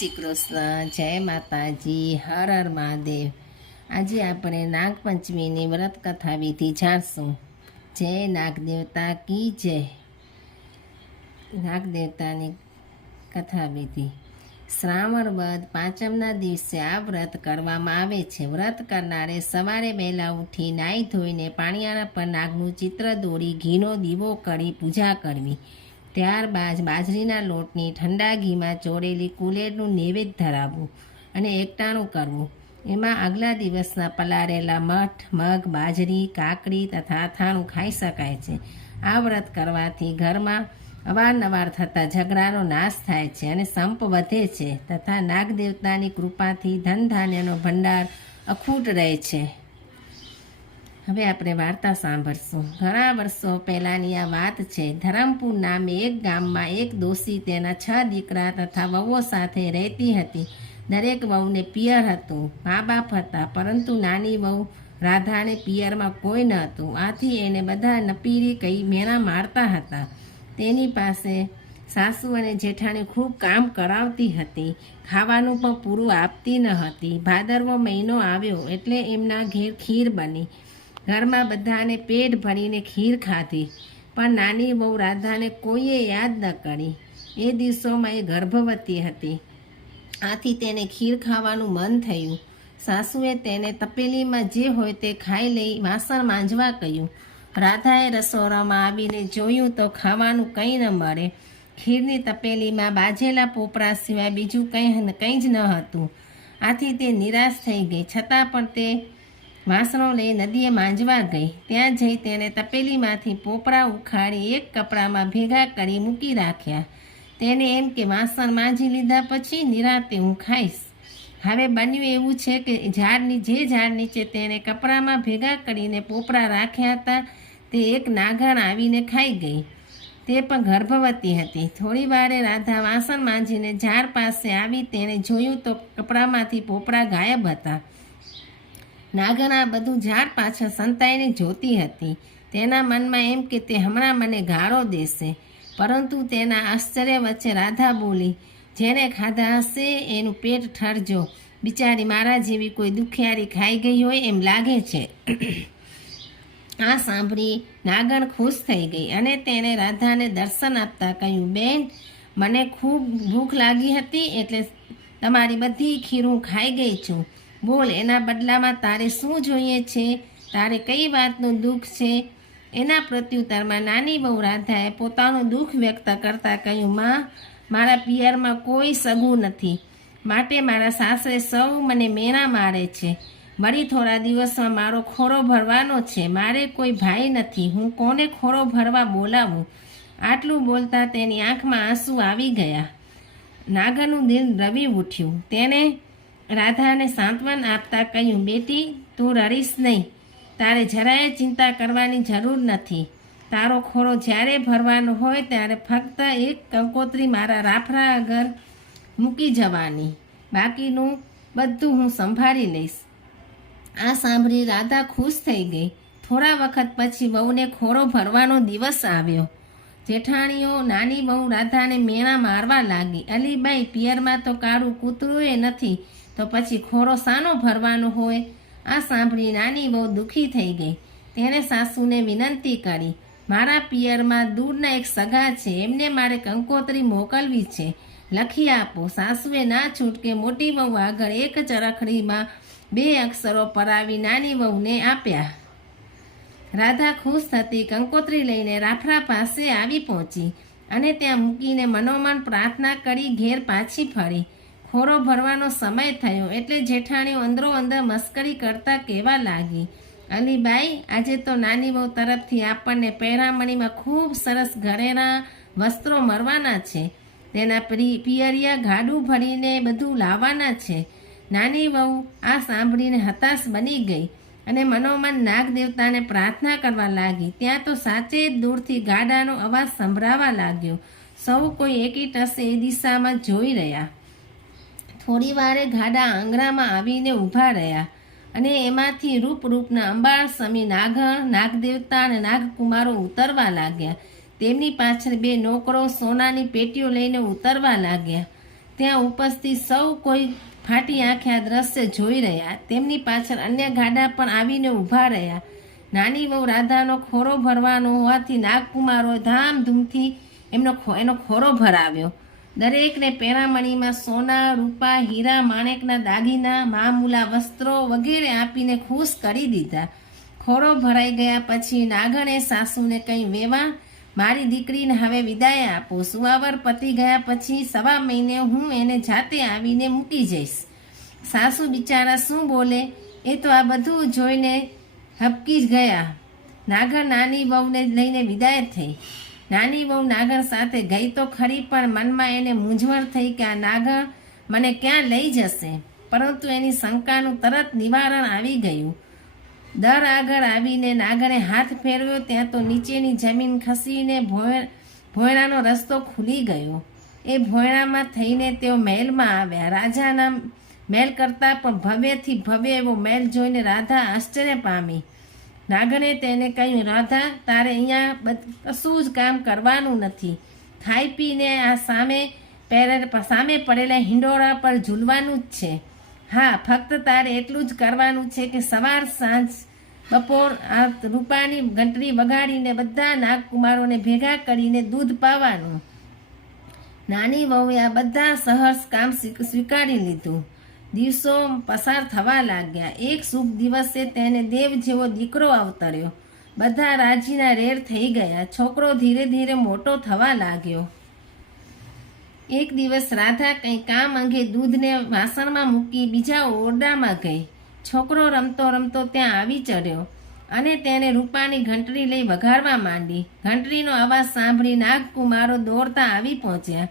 શ્રી કૃષ્ણ, જય માતાજી, હર હર મહાદેવ। આજે આપણે નાગપંચમીની વ્રત કથા વિધિ જાણશું। જય નાગદેવતા કી જય। નાગદેવતાની કથા વિધિ। શ્રાવણ વદ પાંચમના દિવસે આ વ્રત કરવામાં આવે છે। વ્રત કરનારે સવારે વહેલા ઉઠી નાહી ધોઈને પાણીયારા પર નાગનું ચિત્ર દોરી ઘીનો દીવો કરી પૂજા કરવી। ત્યારબાદ બાજરીના લોટની ઠંડા ઘીમાં ચોળેલી કુલેરનું નૈવેદ્ય ધરાવવું અને એકટાણું કરવું। એમાં આગલા દિવસના પલાળેલા મઠ, મગ, બાજરી, કાકડી તથા અથાણું ખાઈ શકાય છે। આ વ્રત કરવાથી ઘરમાં અવારનવાર થતા ઝઘડાનો નાશ થાય છે અને સંપ વધે છે તથા નાગદેવતાની કૃપાથી ધન ધાન્યનો ભંડાર અખૂટ રહે છે। હવે આપણે વાર્તા સાંભળશું। ઘણા વર્ષો પહેલાંની આ વાત છે। ધરમપુર નામે એક ગામમાં એક ડોશી તેના 6 દીકરા તથા વહુઓ સાથે રહેતી હતી। દરેક વહુને પિયર હતું, મા બાપ હતા, પરંતુ નાની વહુ રાધાને પિયરમાં કોઈ ન હતું। આથી એને બધા નપીરી કહી મેણા મારતા હતા। તેની પાસે સાસુ અને જેઠાણી ખૂબ કામ કરાવતી હતી, ખાવાનું પણ પૂરું આપતી ન હતી। ભાદરવો મહિનો આવ્યો એટલે એમના ઘેર ખીર બની। ઘરમાં બધાને પેટ ભરીને ખીર ખાધી, પણ નાની વહુ રાધાને કોઈએ યાદ ન કરી। એ દિવસોમાં એ ગર્ભવતી હતી, આથી તેને ખીર ખાવાનું મન થયું। સાસુએ તેને તપેલીમાં જે હોય તે ખાઈ લઈ વાસણ માંજવા કહ્યું। રાધાએ રસોડામાં આવીને જોયું તો ખાવાનું કંઈ ન મળે। ખીરની તપેલીમાં બાજેલા પોપરા સિવાય બીજું કંઈ જ ન હતું। આથી તે નિરાશ થઈ ગઈ, છતાં પણ તે વાસણો લઈ નદીએ માંજવા ગઈ। ત્યાં જઈ તેને તપેલીમાંથી પોપરા ઉખાડી એક કપડામાં ભેગા કરી મૂકી રાખ્યા। તેને એમ કે વાસણ માંજી લીધા પછી નિરાંતે હું ખાઈશ। હવે બન્યું એવું છે કે જે ઝાડ નીચે તેને કપડામાં ભેગા કરીને પોપરા રાખ્યા હતા તે એક નાગણ આવીને ખાઈ ગઈ। તે પણ ગર્ભવતી હતી। થોડી વારે રાધા વાસણ માંજીને ઝાડ પાસે આવી તેણે જોયું તો કપડામાંથી પોપરા ગાયબ હતા। નાગણ આ બધું ઝાડ પાછળ સંતાઈને જોતી હતી। તેના મનમાં એમ કે તે હમણાં મને ગાળો દેશે, પરંતુ તેના આશ્ચર્ય વચ્ચે રાધા બોલી, જેને ખાધા હશે એનું પેટ ઠરજો, બિચારી મારા જેવી કોઈ દુખિયારી ખાઈ ગઈ હોય એમ લાગે છે। આ સાંભળી નાગણ ખુશ થઈ ગઈ અને તેણે રાધાને દર્શન આપતા કહ્યું, બેન, મને ખૂબ ભૂખ લાગી હતી એટલે તમારી બધી ખીર હું ખાઈ ગઈ છું। બોલ, એના બદલામાં તારે શું જોઈએ છે? તારે કઈ વાતનું દુઃખ છે? એના પ્રત્યુત્તરમાં નાની વહુ રાધાએ પોતાનું દુઃખ વ્યક્ત કરતાં કહ્યું, માં, મારા પિયરમાં કોઈ સગું નથી, માટે મારા સાસરે સૌ મને મેણા મારે છે। વળી થોડા દિવસમાં મારો ખોરો ભરવાનો છે। મારે કોઈ ભાઈ નથી, હું કોને ખોરો ભરવા બોલાવું? આટલું બોલતા તેની આંખમાં આંસુ આવી ગયા। નાગરનું દિલ રવી ઉઠ્યું। તેણે રાધાને સાંત્વન આપતા કહ્યું, બેટી, તું રડીશ નહીં, તારે જરાય ચિંતા કરવાની જરૂર નથી। તારો ખોરો જ્યારે ભરવાનો હોય ત્યારે ફક્ત એક કંકોત્રી મારા રાફડા આગળ મૂકી જવાની, બાકીનું બધું હું સંભાળી લઈશ। આ સાંભળી રાધા ખુશ થઈ ગઈ। થોડા વખત પછી વહુને ખોરો ભરવાનો દિવસ આવ્યો। જેઠાણીઓ નાની વહુ રાધાને મેણા મારવા લાગી, અલીબાઈ, પિયરમાં તો કાળું કૂતરું એ નથી, તો પછી ખોરો શાનો ભરવાનો હોય? આ સાંભળી નાની વહુ દુઃખી થઈ ગઈ। તેણે સાસુને વિનંતી કરી, મારા પિયરમાં દૂરના એક સગા છે, એમને મારે કંકોત્રી મોકલવી છે, લખી આપો। સાસુએ ના છૂટકે મોટી વહુ આગળ એક ચરખડીમાં 2 અક્ષરો પરાવી નાની વહુને આપ્યા। રાધા ખુશ થતી કંકોત્રી લઈને રાફડા પાસે આવી પહોંચી અને ત્યાં મૂકીને મનોમન પ્રાર્થના કરી ઘેર પાછી ફરી। ખોરો ભરવાનો સમય થયો એટલે જેઠાણીઓ અંદરો અંદર મસ્કરી કરતા કહેવા લાગી, અલીબાઈ, આજે તો નાની વહુ તરફથી આપણને પહેરામણીમાં ખૂબ સરસ ઘરેણાં વસ્ત્રો મળવાના છે। તેના પિયરિયા ગાડું ભરીને બધું લાવવાના છે। નાની વહુ આ સાંભળીને હતાશ બની ગઈ અને મનોમન નાગદેવતાને પ્રાર્થના કરવા લાગી। ત્યાં તો સાચે જ દૂરથી ગાડાનો અવાજ સંભળાવા લાગ્યો। સૌ કોઈ એકી ટસે એ દિશામાં જોઈ રહ્યા। થોડી વારે ગાડા આંગણામાં આવીને ઊભા રહ્યા અને એમાંથી રૂપના અંબાળ સમી નાગણ, નાગદેવતા અને નાગકુમારો ઉતરવા લાગ્યા। તેમની પાછળ 2 નોકરો સોનાની પેટીઓ લઈને ઉતરવા લાગ્યા। ત્યાં ઉપસ્થિત સૌ કોઈ ફાટી આંખે આ દ્રશ્ય જોઈ રહ્યા. તેમની પાછળ અન્ય ગાડા પણ આવીને ઊભા રહ્યા. નાની વહુ રાધાનો ખોરો ભરવાનો હોવાથી નાગકુમારોએ ધામધૂમથી એનો ખોરો ભરાવ્યો. દરેકને પેરામણીમાં સોના, રૂપા, હીરા, માણેકના દાગીના, મામૂલા વસ્ત્રો વગેરે આપીને ખુશ કરી દીધા. ખોરો ભરાઈ ગયા પછી નાગણે સાસુને કહી, વેવા, મારી દીકરીને હવે વિદાય આપો. સુવાવર પતી ગયા પછી 1.25 મહિને હું એને જાતે આવીને મૂકી જઈશ. સાસુ બિચારા શું બોલે એ તો આ બધું જોઈને હબકી જ ગયા. નાગર નાની વહુને લઈને વિદાય થઈ. નાની વહુ નાગર સાથે ગઈ તો ખરી, પણ મનમાં એને મૂંઝવણ થઈ કે આ નાગર મને ક્યાં લઈ જશે. પરંતુ એની શંકાનું તરત નિવારણ આવી ગયું. દર આગળ આવીને નાગરે હાથ ફેરવ્યો ત્યાં તો નીચેની જમીન ખસીને ભોયણાનો રસ્તો ખુલી ગયો. એ ભોયણામાં થઈને તેઓ મહેલમાં આવ્યા. રાજાના મહેલ કરતાં પણ ભવ્યથી ભવ્ય એવો મહેલ જોઈને રાધા આશ્ચર્ય પામી. નાગરે તેને કહ્યું, રાધા, તારે અહીંયા કશું જ કામ કરવાનું નથી. ખાઈ પીને આ સામે પડેલા હિંડોળા પર ઝૂલવાનું જ છે. હા, ફક્ત તારે એટલું જ કરવાનું છે કે સવાર સાંજ બપોર આ રૂપાની ઘંટડી વગાડીને બધા નાગકુમારોને ભેગા કરીને દૂધ પાવાનું. નાની વહુએ આ બધા સહર્ષ કામ સ્વીકારી લીધું. દિવસો પસાર થવા લાગ્યા. એક શુભ દિવસે તેને દેવ જેવો દીકરો અવતર્યો. બધા રાજીના રેર થઈ ગયા. છોકરો ધીરે ધીરે મોટો થવા લાગ્યો. એક દિવસ રાધા કંઈ કામ અંગે દૂધને વાસણમાં મૂકી બીજા ઓરડામાં ગઈ. છોકરો રમતો રમતો ત્યાં આવી ચડ્યો અને તેને રૂપાની ઘંટડી લઈ વગાડવા માંડી. ઘંટડીનો અવાજ સાંભળી નાગકુમારો દોડતા આવી પહોંચ્યા.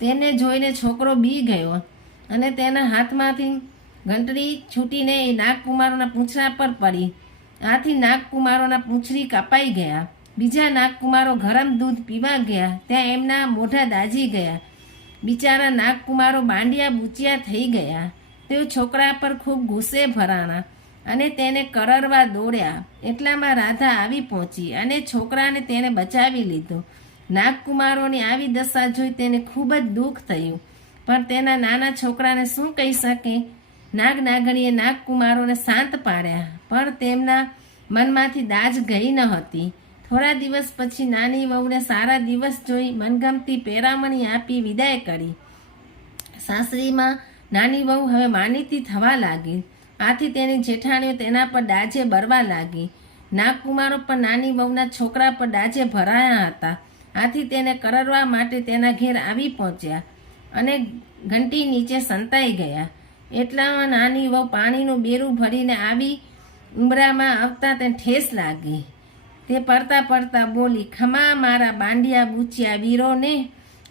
તેને જોઈને છોકરો બી ગયો અને તેના હાથમાંથી ઘંટડી છૂટીને એ નાગકુમારોના પૂંછડા પર પડી. આથી નાગકુમારોના પૂંછડી કપાઈ ગયા. બીજા નાગકુમારો ગરમ દૂધ પીવા ગયા ત્યાં એમના મોઢા દાઝી ગયા. બિચારા નાગકુમારો બાંડિયા બૂચિયા થઈ ગયા. તેઓ છોકરા પર ખૂબ ગુસ્સે ભરાણા અને તેને કરડવા દોડ્યા. એટલામાં રાધા આવી પહોંચી અને છોકરાને તેને બચાવી લીધો. નાગકુમારોની આવી દશા જોઈ તેને ખૂબ જ દુઃખ થયું, પણ તેના નાના છોકરાને શું કહી શકે. નાગનાગણીએ નાગકુમારોને શાંત પાડ્યા, પણ તેમના મનમાંથી દાજ ગઈ ન હતી. થોડા દિવસ પછી નાની વહુને સારા દિવસ જોઈ મનગમતી પેરામણી આપી વિદાય કરી. સાસરીમાં નાની વહુ હવે માનીતી થવા લાગી. આથી તેની જેઠાણીઓ તેના પર દાજે ભરવા લાગી. નાગકુમારો પણ નાની વહુના છોકરા પર દાજે ભરાયા હતા. આથી તેને કરડવા માટે તેના ઘેર આવી પહોંચ્યા અને ઘંટી નીચે સંતાઈ ગયા. એટલામાં નાની વહુ પાણીનું બેરું ભરીને આવી ઉંબરામાં આવતા તેને ઠેસ લાગી. તે પડતા પડતા બોલી, ખમા મારા બાંડિયા બૂચિયા વીરોને.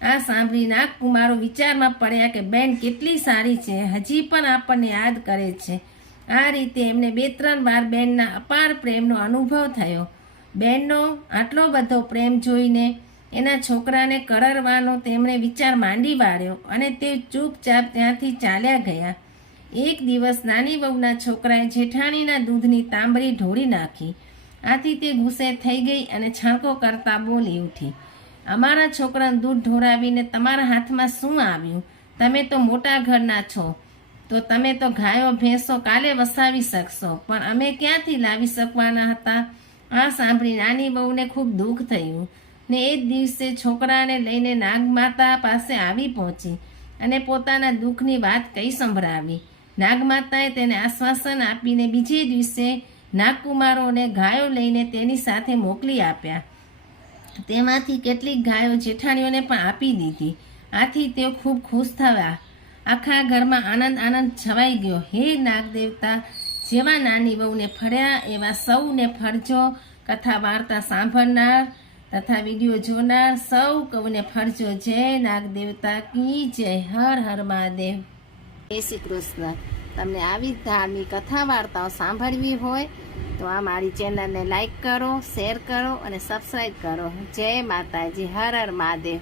આ સાંભળી નાગકુમારો વિચારમાં પડ્યા કે બેન કેટલી સારી છે, હજી પણ આપણને યાદ કરે છે. આ રીતે એમને 2-3 વાર બેનના અપાર પ્રેમનો અનુભવ થયો. બેનનો આટલો બધો પ્રેમ જોઈને એના છોકરાને કરડવાનો તેમણે વિચાર માંડી વાળ્યો અને તે ચૂપચાપ ત્યાંથી ચાલ્યા ગયા. એક દિવસ નાની વહુના છોકરાએ જેઠાણીના દૂધની તાંબરી ઢોળી નાખી. આથી તે ગુસ્સે થઈ ગઈ અને છાંકો કરતા બોલી ઉઠી, અમારા છોકરાને દૂધ ઢોળાવીને તમારા હાથમાં શું આવ્યું? તમે તો મોટા ઘરના છો, તો તમે તો ગાયો ભેંસો કાલે વસાવી શકશો, પણ અમે ક્યાંથી લાવી શકવાના હતા? આ સાંભળી નાની વહુને ખૂબ દુઃખ થયું ને એ જ દિવસે છોકરાને લઈને નાગમાતા પાસે આવી પહોંચી અને પોતાના દુઃખની વાત કહી સંભળાવી. નાગમાતાએ તેને આશ્વાસન આપીને બીજે દિવસે નાગકુમારોને ગાયો લઈને તેની સાથે મોકલી આપ્યા. તેમાંથી કેટલીક ગાયો જેઠાણીઓને પણ આપી દીધી. આથી તેઓ ખૂબ ખુશ થયા. આખા ઘરમાં આનંદ છવાઈ ગયો. હે નાગદેવતા, જેવા નાની વહુને ફળ્યા એવા સૌને ફળજો. કથા વાર્તા સાંભળનાર તથા વિડીયો જોનાર સૌ કૌને ફળજો. જય નાગદેવતા કી જય. હર હર મહાદેવ. જય શ્રી કૃષ્ણ. તમને આવી ધાર્મિક કથા વાર્તાઓ સાંભળવી હોય તો આ મારી ચેનલને લાઈક કરો, શેર કરો અને સબસ્ક્રાઈબ કરો. જય માતાજી. હર હર મહાદેવ.